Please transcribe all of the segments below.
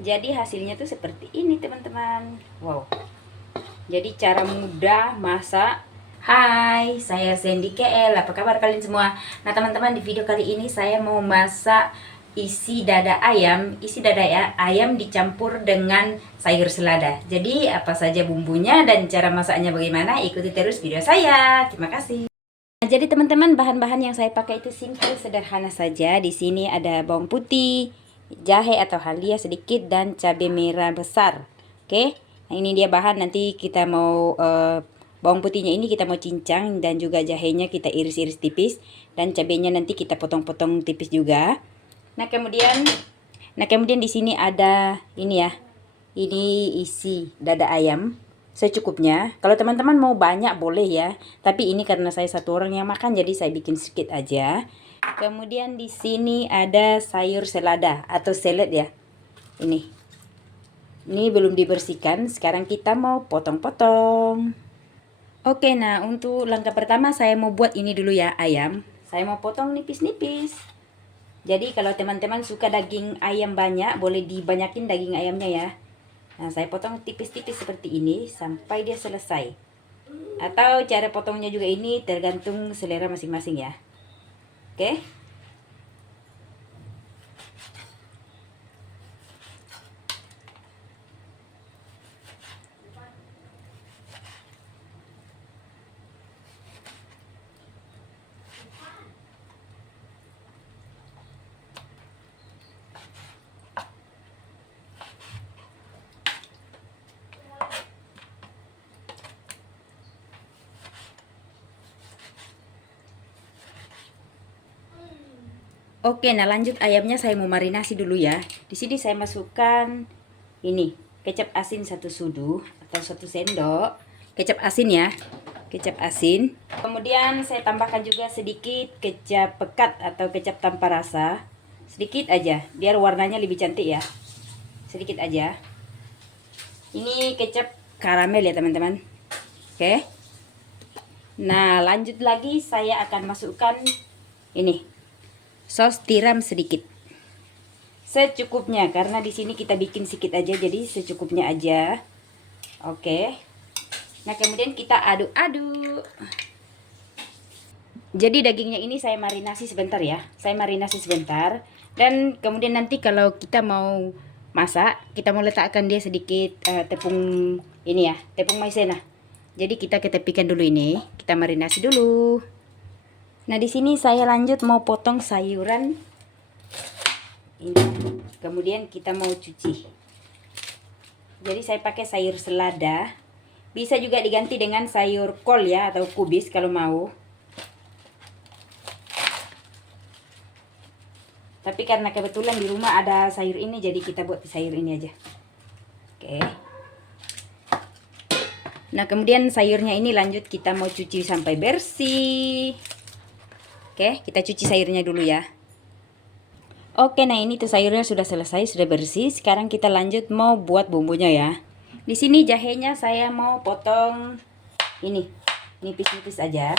Jadi hasilnya tuh seperti ini teman-teman. Wow. Jadi cara mudah masak. Hai, saya Sandy KL. Apa kabar kalian semua? Nah teman-teman, di video kali ini saya mau masak isi dada ayam. Isi dada ayam dicampur dengan sayur selada. Jadi apa saja bumbunya dan cara masaknya bagaimana? Ikuti terus video saya. Terima kasih. Nah, jadi teman-teman, bahan-bahan yang saya pakai itu simple, sederhana saja. Di sini ada bawang putih, jahe atau halia sedikit, dan cabai merah besar. Oke, nah ini dia bahan. Nanti kita mau bawang putihnya ini kita mau cincang, dan juga jahenya kita iris-iris tipis, dan cabainya nanti kita potong-potong tipis juga. Nah kemudian di sini ada ini ya. Ini isi dada ayam secukupnya. Kalau teman-teman mau banyak boleh ya. Tapi ini karena saya satu orang yang makan, jadi saya bikin sedikit aja. Kemudian di sini ada sayur selada atau salad ya. Ini. Ini belum dibersihkan. Sekarang kita mau potong-potong. Oke, nah untuk langkah pertama saya mau buat ini dulu ya, ayam. Saya mau potong nipis-nipis. Jadi kalau teman-teman suka daging ayam banyak, boleh dibanyakin daging ayamnya ya. Nah, saya potong tipis-tipis seperti ini sampai dia selesai. Atau cara potongnya juga ini tergantung selera masing-masing ya. Oke. Oke, nah lanjut ayamnya saya mau marinasi dulu ya. Di sini saya masukkan ini kecap asin 1 sudu atau 1 sendok. Kecap asin ya. Kecap asin. Kemudian saya tambahkan juga sedikit kecap pekat atau kecap tanpa rasa. Sedikit aja biar warnanya lebih cantik ya. Sedikit aja. Ini kecap karamel ya teman-teman. Oke. Nah, lanjut lagi saya akan masukkan ini saus tiram sedikit. Secukupnya karena di sini kita bikin sedikit aja, jadi secukupnya aja. Oke. Nah, kemudian kita aduk-aduk. Jadi dagingnya ini saya marinasi sebentar ya. Saya marinasi sebentar, dan kemudian nanti kalau kita mau masak, kita mau letakkan dia sedikit tepung ini ya, tepung maizena. Jadi kita ketepikan dulu ini, kita marinasi dulu. Nah, di sini saya lanjut mau potong sayuran ini. Kemudian kita mau cuci. Jadi saya pakai sayur selada. Bisa juga diganti dengan sayur kol ya, atau kubis kalau mau. Tapi karena kebetulan di rumah ada sayur ini, jadi kita buat sayur ini aja. Oke. Nah, kemudian sayurnya ini lanjut kita mau cuci sampai bersih. Oke, kita cuci sayurnya dulu ya. Oke, nah ini tuh sayurnya sudah selesai, sudah bersih. Sekarang kita lanjut mau buat bumbunya ya. Di sini jahenya saya mau potong ini nipis-nipis aja.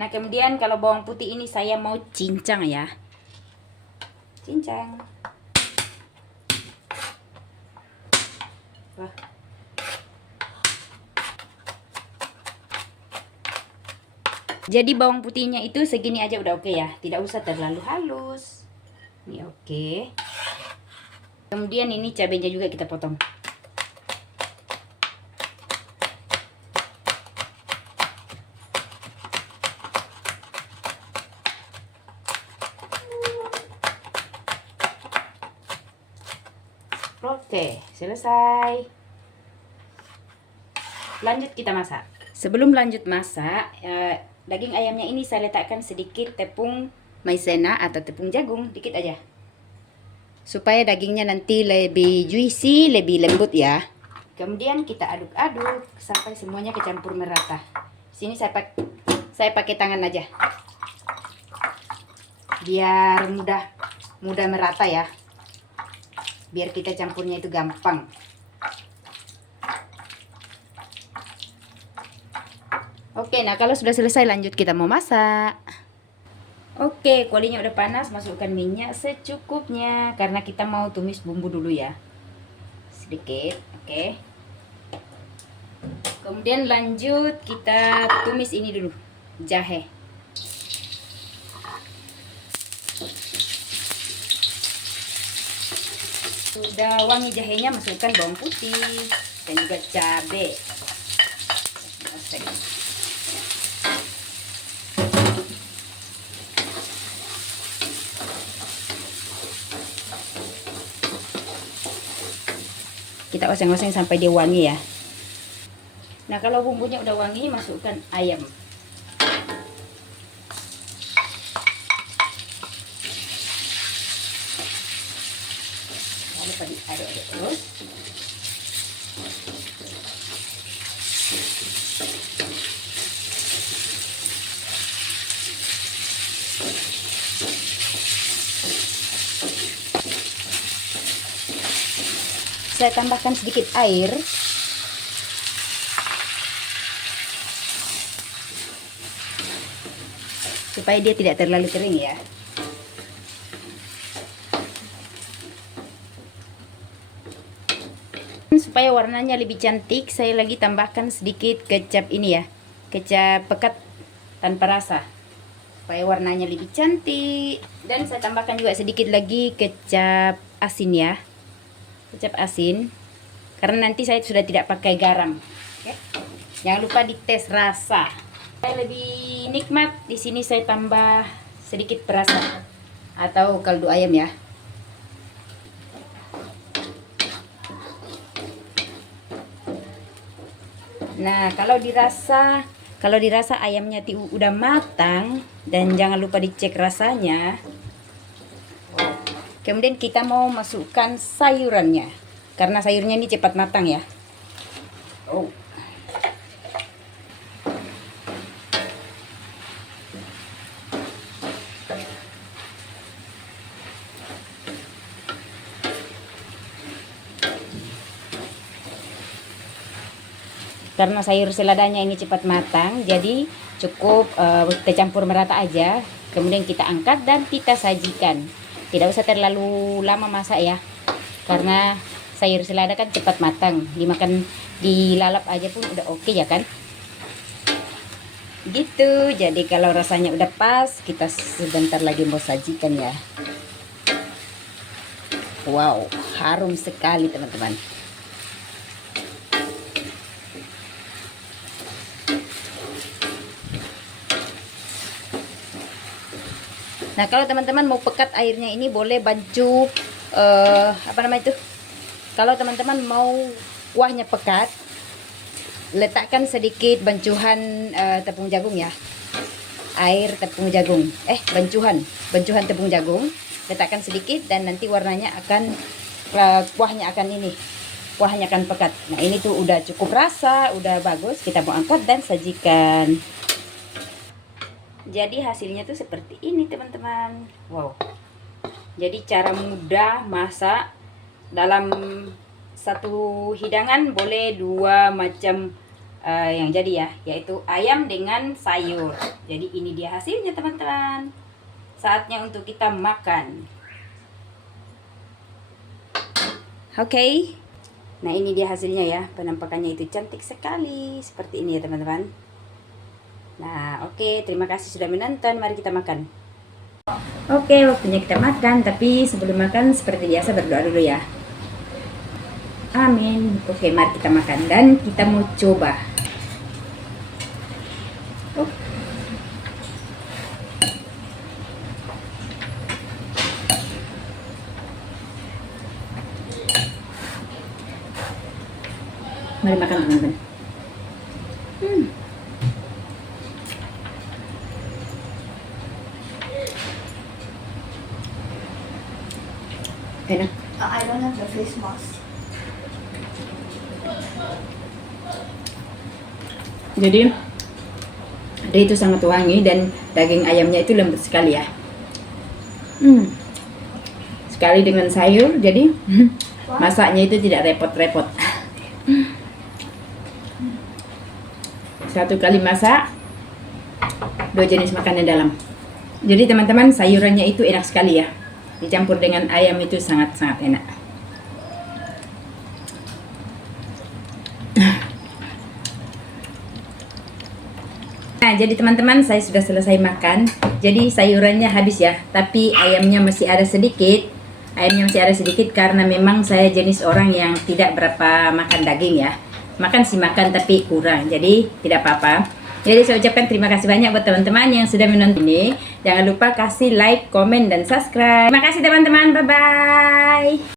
Nah, kemudian kalau bawang putih ini saya mau cincang ya. Cincang. Wah. Jadi bawang putihnya itu segini aja udah oke ya. Tidak usah terlalu halus. Ini oke. Kemudian ini cabenya juga kita potong. Oke, selesai. Lanjut kita masak. Sebelum lanjut masak, daging ayamnya ini saya letakkan sedikit tepung maizena atau tepung jagung, dikit aja. Supaya dagingnya nanti lebih juicy, lebih lembut ya. Kemudian kita aduk-aduk sampai semuanya kecampur merata. Sini saya pakai tangan aja. Biar mudah merata ya. Biar kita campurnya itu gampang. Oke, nah kalau sudah selesai lanjut kita mau masak. Oke, kualinya udah panas, masukkan minyak secukupnya karena kita mau tumis bumbu dulu ya. Sedikit, oke. Kemudian lanjut kita tumis ini dulu, jahe. Sudah wangi jahenya, masukkan bawang putih dan juga cabai. Kita oseng-oseng sampai dia wangi ya. Nah, kalau bumbunya udah wangi, masukkan ayam. Lalu diaduk-aduk terus. Saya tambahkan sedikit air supaya dia tidak terlalu kering ya. Supaya warnanya lebih cantik, saya lagi tambahkan sedikit kecap ini ya, kecap pekat tanpa rasa supaya warnanya lebih cantik. Dan saya tambahkan juga sedikit lagi kecap asin ya, kecap asin, karena nanti saya sudah tidak pakai garam. Oke. Jangan lupa dites rasa. Saya lebih nikmat di sini saya tambah sedikit perasa atau kaldu ayam ya. Nah, kalau dirasa ayamnya udah matang, dan jangan lupa dicek rasanya. Kemudian kita mau masukkan sayurannya, karena sayurnya ini cepat matang ya. Karena sayur seladanya ini cepat matang, jadi cukup kita campur merata aja. Kemudian kita angkat dan kita sajikan. Tidak usah terlalu lama masak ya, karena sayur selada kan cepat matang. Dimakan, dilalap aja pun udah oke ya kan. Gitu. Jadi kalau rasanya udah pas, kita sebentar lagi mau sajikan ya. Wow, harum sekali teman-teman. Nah, kalau teman-teman mau pekat airnya ini boleh bancu apa nama itu? Kalau teman-teman mau kuahnya pekat, letakkan sedikit bancuhan tepung jagung ya. Air tepung jagung. Bancuhan tepung jagung, letakkan sedikit dan nanti warnanya akan kuahnya akan pekat. Nah, ini tuh udah cukup rasa, udah bagus. Kita mau angkat dan sajikan. Jadi hasilnya tuh seperti ini teman-teman. Wow. Jadi cara mudah masak, dalam satu hidangan boleh 2 macam yang jadi ya, yaitu ayam dengan sayur. Jadi ini dia hasilnya teman-teman. Saatnya untuk kita makan. Oke. Nah, ini dia hasilnya ya. Penampakannya itu cantik sekali. Seperti ini ya teman-teman. Nah, oke, terima kasih sudah menonton. Mari kita makan. Oke, waktunya kita makan. Tapi sebelum makan, seperti biasa berdoa dulu ya. Amin. Oke, mari kita makan. Dan kita mau coba. Mari makan teman-teman. Enak. I don't have the face mask. Jadi dia itu sangat wangi dan daging ayamnya itu lembut sekali ya. Sekali dengan sayur, jadi masaknya itu tidak repot-repot. Satu kali masak, 2 jenis makanan dalam. Jadi teman-teman, sayurannya itu enak sekali ya. Dicampur dengan ayam itu sangat-sangat enak. Nah, jadi teman-teman, saya sudah selesai makan. Jadi sayurannya habis ya, tapi ayamnya masih ada sedikit. Ayamnya masih ada sedikit karena memang saya jenis orang yang tidak berapa makan daging ya. Makan sih makan tapi kurang, jadi tidak apa-apa. Jadi saya ucapkan terima kasih banyak buat teman-teman yang sudah menonton ini. Jangan lupa kasih like, komen, dan subscribe. Terima kasih teman-teman, bye-bye.